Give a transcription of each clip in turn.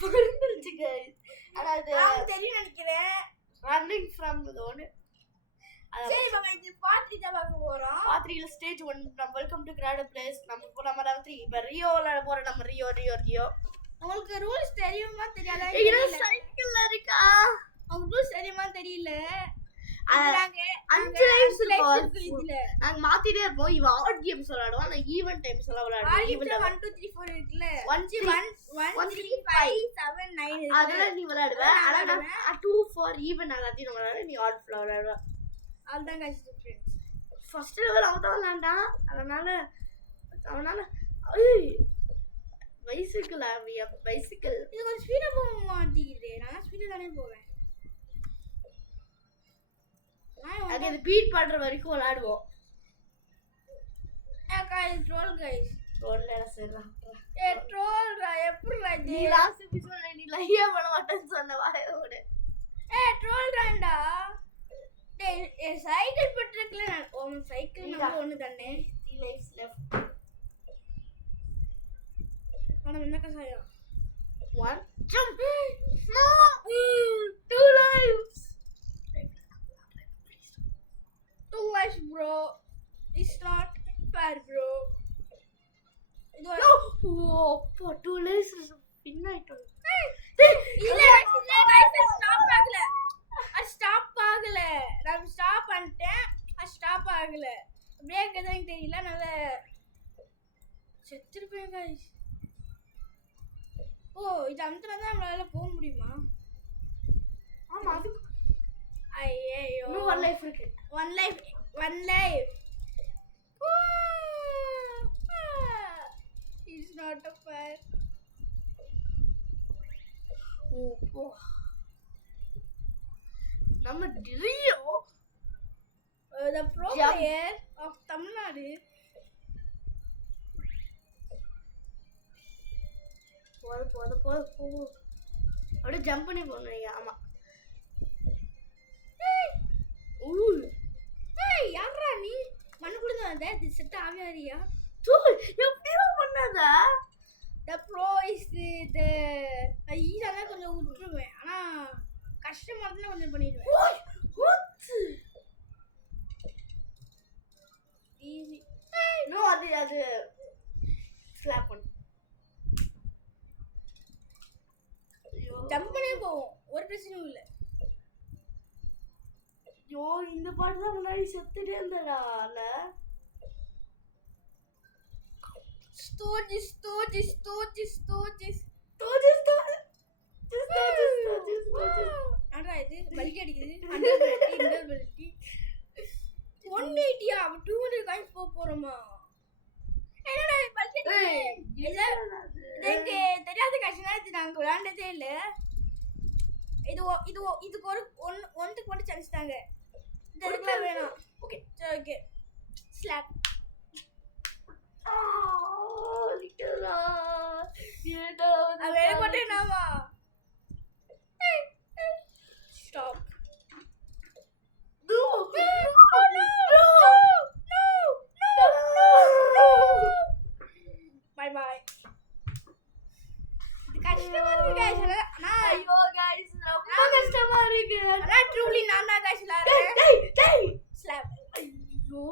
புரிஞ்சிருச்சு guys. அதாவது தெரியும் நினைக்கிறேன். Running from zone. சரி நம்ம இந்த பார்ட் 3 தான் பார்க்க போறோம். பார்ட் 3ல ஸ்டேஜ் 1 நம்ம வெல்கம் டு கிராண்ட் பிளேஸ். நம்ம லெவல் 3 இப்ப ரியோல போற நம்ம ரியோ. உங்களுக்கு ரூல்ஸ் தெரியுமா தெரியாதா? இது சைக்கிள்ல இருக்கா? உங்களுக்கு ரூல்ஸ் தெரியுமா தெரியல. நாங்க 5 லைஃப்ஸ் இருக்கு இதுல. நாங்க மாத்திட்டே இருப்போம். இவ ஆட் கேம்ஸ் விளையாடுவோம். நான் ஈவென்ட் டைம்ஸ் எல்லாம் விளையாடுவோம். ஈவென்ட் 1 2 3 4 இருக்குல. 1 3 5 7 9 இருக்கு. அதல நீ விளையாடுவ. ஆனா 2 4 ஈவென்ட் எல்லாத்தையும் விளையாடுற. நீ ஆட் விளையாடுவ. அதுதான் गाइस டிஃபரன்ஸ். ஃபர்ஸ்ட் லெவல் அவன் தான் விளையாண்டான். அதனால பைசிக்கிள் ஆவியா பைசிக்கிள் இது கொஞ்சம் ஸ்பீடா போக மாட்டேங்குது. நான் ஸ்பீடா தானே போவேன். அது இது பீட் பண்ற வரைக்கும் விளையாடுவோம். गाइस ட்ரோல்ல சரிடா. ட்ரோல்ரா எப்படிடா நீ லாஸ்ட் எபிசோட்ல நீ லையா பண்ண மாட்டேன்னு சொன்ன வாயோட. ட்ரோல்ராண்டா. டேய் சைக்கிள் பட்றக்கல நான் சைக்கிள் நம்ம ஒன்னு தானே. 3 லைஃப்ஸ் லெஃப்ட். ஆனா என்ன கசாயா 1 jump. No 2 lives. 2 lives bro. It's not fair bro. இது ஓ 2 லைஃப்ஸ் பின் ஆயிட்டோம். இல்ல ஸ்டாப் ஆகல. நான் ஸ்டாப் பண்ணிட்டேன். ஸ்டாப் ஆகல. பிரேக் எதுவும் தெரியல. நல்ல செத்துருப்பேன் गाइस. ஓ இது அந்தல தான் நம்மளால போக முடியுமா? ஆமா அது ஐயோ இன்னும் 1 லைஃப் இருக்கு. 1 life it's not a fair. ஓ நம்ம Rio the pro player of Tamil Nadu. போ அப்படியே ஜம்ப் பண்ணி போறீங்க. ஆமா ஏய் யாரா நீ மண்ணு குடுங்க வந்த இது செட் ஆவியாரியா தூ எப்படியோ பண்ணாத. the pro is the ஈஸியா கொஞ்சம் விட்டுருவேன். ஆனா கஷ்டமா இருந்தா கொஞ்சம் பண்ணிடுவேன். ஈஸி நோ அது ஸ்லாப் பண்ணு. ஜம்ப் பண்ணி போவோம். ஒரு பிரச்சனையும் இல்ல. யோ இந்த பாட்டு தான் முன்னாடி செத்துட்டே இருந்தடால. ஸ்டோஜிஸ் அடா இது பல்கி அடிக்குது. 100 பல்கி 180 ஆ 200 காயின்ஸ் போறோமா? என்னடா பல்கி அடிக்குது. எனக்கு தெரியாத காசுனா இது நாங்க விளையாண்டதே இல்ல. இதுக்கு ஒரு ஒன்றுக்கு மட்டும் சான்ஸ் தாங்க. இந்த இதுக்குள்ள வேணாம். ஓகே சரி ஓகே ஸ்லாப். லிட்டரா ஏடா வேற போட்டேனாமா. ஸ்டாப். By by. கஷ்டமா இருக்கு गाइस. ஐயோ गाइस ரொம்ப கஷ்டமா இருக்கு. நான் ட்ரூலி நானா गाइस விளையாடுறேன். டேய் ஸ்லாப். ஐயோ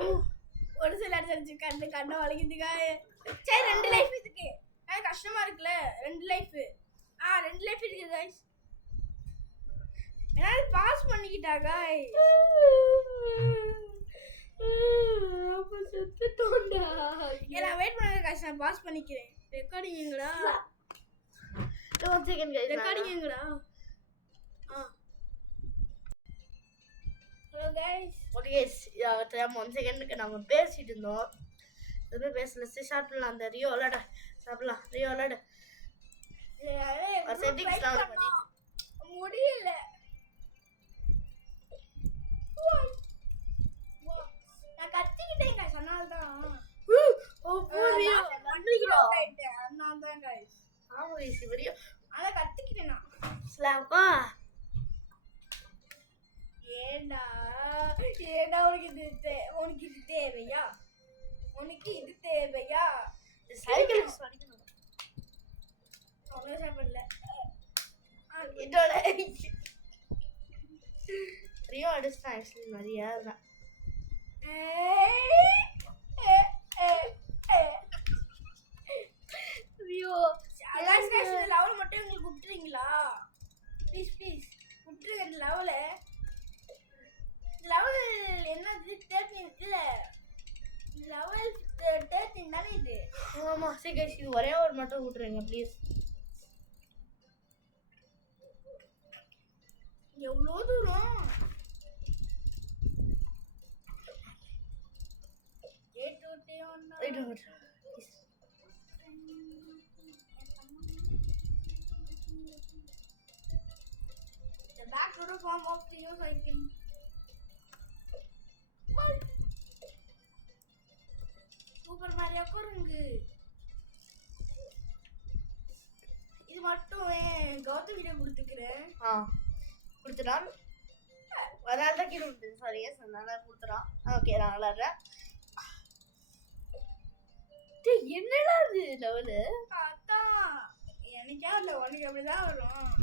ஒரு சில அடிச்சு கண்ண வலிக்குது गाइस. சரி 2 லைஃப் இதுக்கு. கஷ்டமா இருக்குல 2 லைஃப். 2 லைஃப் இருக்கு गाइस. என்னால பாஸ் பண்ணிக்கிட்டா गाइस. அப்ப செத்துட்டோம்டா. நான் வெயிட் பண்ணுங்க गाइस. நான் பாஸ் பண்ணிக்கிறேன். ரெக்கார்டிங் எங்கடா? 1 செகண்ட் गाइस. ரெக்கார்டிங் எங்கடா? Hello guys. Okay guys. 1 செகண்ட்க்கு நாம பேசிட்டு இருந்தோம். எதுமே பேசல. ஸ்டார்ட் பண்ணலாம். அந்த ரியோ விளையாட சாப்பிடலாம். ரியோ விளையாட செட்டிங்ஸ்லாம் பண்ணி முடியல. நான் கத்திக்கிட்டேன் गाइस. அதனாலதான் ரியோ அதனாலதான் गाइस. ஆமா गाइस ரியோ அத கத்திக்கிட்டேனா ஸ்லாப்பா. ஏடா உனக்கு இது தேவையா? லெவல்ஸ் தான் ஆக்சுவலி நிறைய தான். ஐயோ லெவல் மட்டும் உங்களுக்கு விட்டுறீங்களா? ப்ளீஸ் ப்ளீஸ் விட்டுருங்க. இந்த லெவல் என்னது 13 இல்ல லெவல் 13 தானே இது? ஆமா சரி गाइस இது ஒரே ஒரு மட்டும் விட்டுருங்க ப்ளீஸ். எவ்வளவு தூரம்? 8 The back rotor form of Theo cycle. Super Mario குரங்கு. இது மட்டும் கௌதம் கிட்ட கொடுத்துக்கிறேன். கொடுத்துட்டான். அதனால தான் கீழே விட்டுது. சாரி எஸ் அதனால கொடுத்துட்டான். ஓகே நான் விளாடுறேன். என்னடா இது லெவலு? அதான் எனக்கே இல்லை உனக்கு அப்படிதான் வரும்.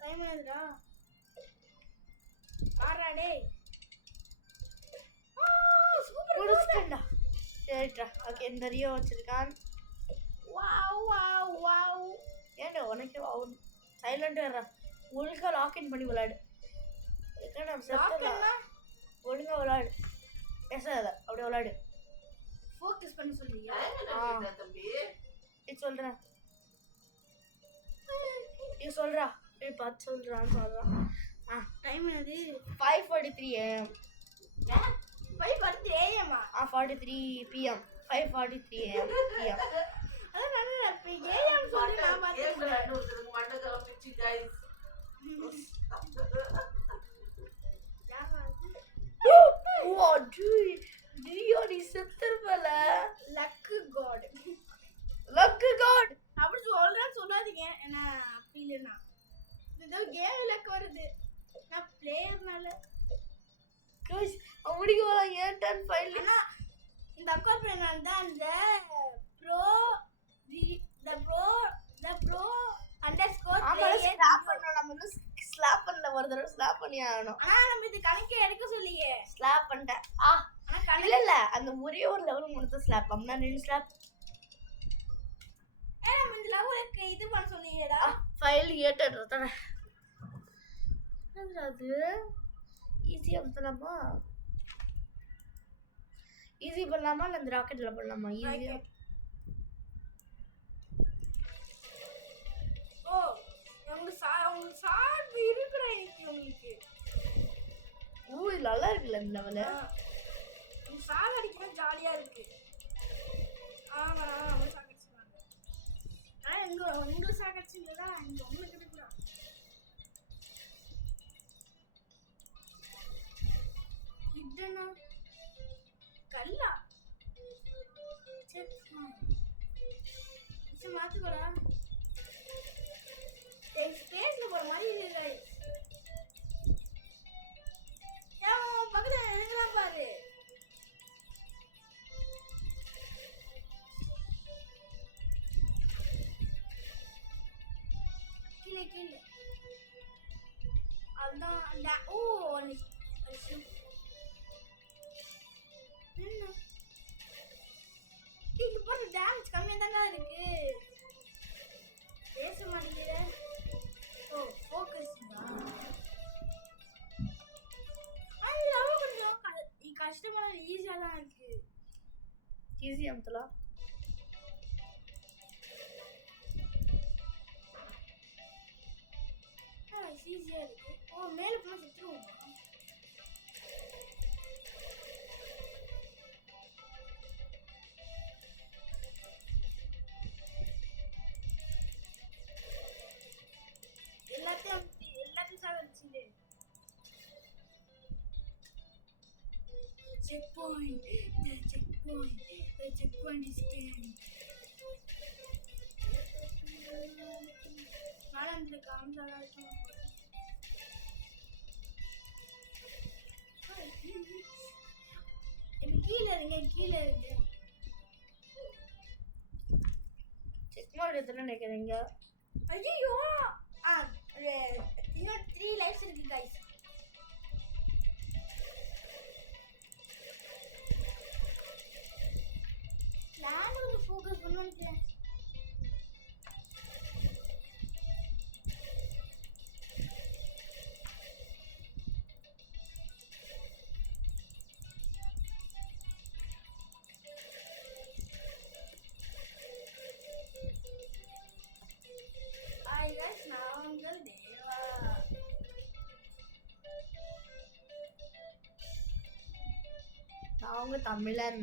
டைம் என்னதுடா? பாரா டேய். சூப்பர் முடிச்சிட்டேன்டா. சரிடா. ஓகே இந்த ரியோ வச்சிருக்கான். Wow wow wow. ஏன்டா உனக்கு சைலண்ட் ஏறா. ஒழுங்கா லாக் இன் பண்ணி விளையாடு. என்னடா செத்தல. ஒழுங்கா விளையாடு. பேசாத அப்படியே விளையாடு. ஃபோக்கஸ் பண்ண சொல்றியா? தம்பி இது சொல்றேன். நீ சொல்றா. நீ பார்த்து சொல்றான்னு சொல்றான். டைம் என்னது? 5:43 am. 5:43 am 43 pm. 5:43 am pm. அத நான் am சொல்லி நான் பார்த்தேன். ரெண்டு ஒருத்தருக்கு மண்ட கலப்பிச்சு गाइस. ஓ டியோடி செத்துறவல. லக்கு காட். லக்கு காட். அப்படி சொல்றேன்னு சொல்லாதீங்க. என்ன அப்படி இல்லைன்னா ஏதோ கேம் லக் வருது. நான் பிளேயர்னால கோச் முடிக்க வரேன். ஏன் டர்ன் ஃபைல் இந்த அக்கா பிளேயர்னால தான் இந்த ப்ரோ அண்டர்ஸ்கோர் பிளேயர் ஸ்லாப் பண்ணனும். நம்ம வந்து ஸ்லாப் பண்ணல ஒரு தடவை ஸ்லாப் பண்ணி ஆகணும். ஆனா நம்ம இது கணக்கே எடுக்க சொல்லியே ஸ்லாப் பண்ணிட்டேன். இல்ல இல்ல அந்த ஒரே ஒரு லெவல் மட்டும் ஸ்லாப் பண்ணா நீ ஸ்லாப் நம்ம இந்த லெவலுக்கு இது பண்ண சொன்னீங்கடா. ஃபைல் ஏட்டறத அது ஈஸியா பண்ணலாமா? ஈஸி பண்ணலாமா இல்ல இந்த ராக்கெட்ல பண்ணலாமா? ஈஸியா. ஓ உங்களுக்கு சாட் இருக்குற உங்களுக்கு. ஓ இது நல்லா இருக்குல இந்த லெவல். சாட் அடிக்கிற ஜாலியா இருக்கு. ஆமா நம்ம சாட் அடிச்சாங்க. உங்க சாட் அடிச்சீங்களா? இங்க உங்களுக்கு இருக்குடா. இதனா கல்லா செக் மாத்துறா. ஸ்பேஸ்ல போற மாதிரி இருக்கு गाइस. ஏன் பக்கத்துல எழுங்கலாம் பாரு. கீழே அதான் ஓ இது பாரு டேமேஜ் கம்மியா தான் இருக்கு. பேச மாட்டேங்கிற. ஓ ஃபோக்கஸ் தான். அது கொஞ்சம் கஷ்டமா ஈஸியா தான் இருக்கு. ஈஸியா அம்தலா. ஈஸியா இருக்கு. ஓ மேல போனா செத்துருவோம். எல்லாத்தையும் சாவடிச்சிலே. Checkpoint. The checkpoint is scanned. நாலஞ்சு காமிச்சாதான் இருக்கும். கீழே இருங்க. செக் மார்க் எத்தனை நினைக்கிறீங்க? ஐயோ இன்னும் 3 லைஃப்ஸ் இருக்கு गाइस. நானும் ஃபோக்கஸ் பண்ணுறேன். அவங்க தமிழன்.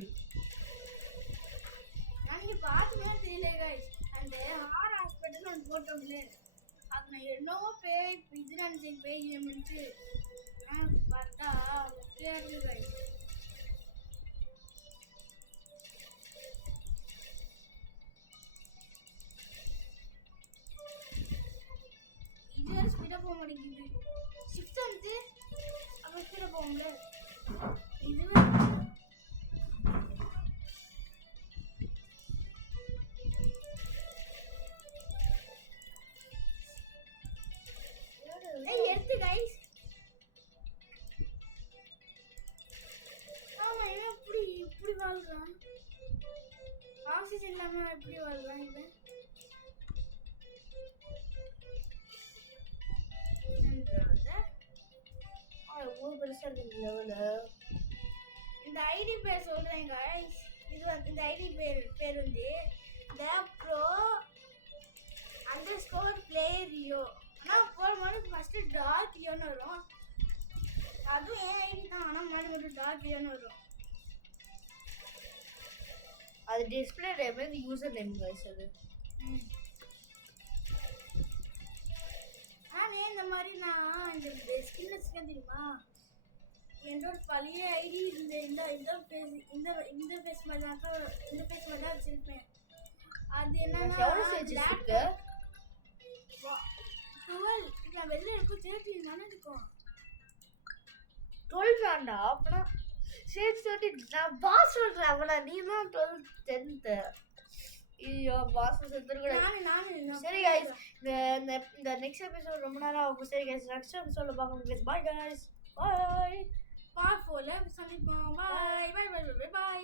எனக்கு பார்த்துமே தெரியல गाइस. அந்த ஹார் ஹாஸ்பிடல் ஒன்று போட்டோம்ல, அது நான் என்னவோ பேய் இது நினச்சேன், பேய் ஏமிட்டு பார்த்தா ஒக்கையாக இருக்குது गाइस. இது ஸ்பீடாக போக மாட்டேங்குது. ஷிஃப்ட் வந்து அங்கே ஸ்பீடாக போகும்ல, இது எடுத்து गाइस. ஆமா, எப்படி இப்படி வாழ்றான்? ஆக்சிஜன் இல்லாம எப்படி வாழ்றான் இவன்? ஒரு பெருசா இருக்கு லெவல. இந்த ஐடி பேர் சொல்றேன் गाइस. இது வந்து இந்த ஐடி பேர் வந்து the pro _ rio. நான் போடும்போது ஃபர்ஸ்ட் டார்க் ரியோன்னு வரும். அதுவும் ஏன் ஐடி தான், ஆனால் முன்னாடி மட்டும் டார்க் ரியோன்னு வரும். அது டிஸ்பிளே நேம், இது யூசர் நேம் गाइस. அது நானே இந்த மாதிரி நான் இந்த ஸ்கின் வச்சுக்கேன் தெரியுமா? என்னோட பழைய ஐடி இந்த இந்த இந்த பேஸ் இந்த பேஸ் மாதிரி தான், இந்த பேஸ் மாதிரி தான் வச்சிருப்பேன். அது என்னன்னா 12 நான் வெளில இருக்கும் 13 தானே இருக்கும். 12 தான்டா. அப்பனா சேஜ் 13 நான் பாஸ் சொல்றேன். அவனா நீ தான் 12th 10th. ஐயோ பாஸ் செத்துற. நான் சரி गाइस, இந்த நெக்ஸ்ட் எபிசோட் ரொம்ப நேரம் ஆகும். சரி गाइस, நெக்ஸ்ட் எபிசோட்ல பார்க்கலாம் guys. Bye guys. Bye. Part 4ல சந்திப்போம். Bye bye bye by.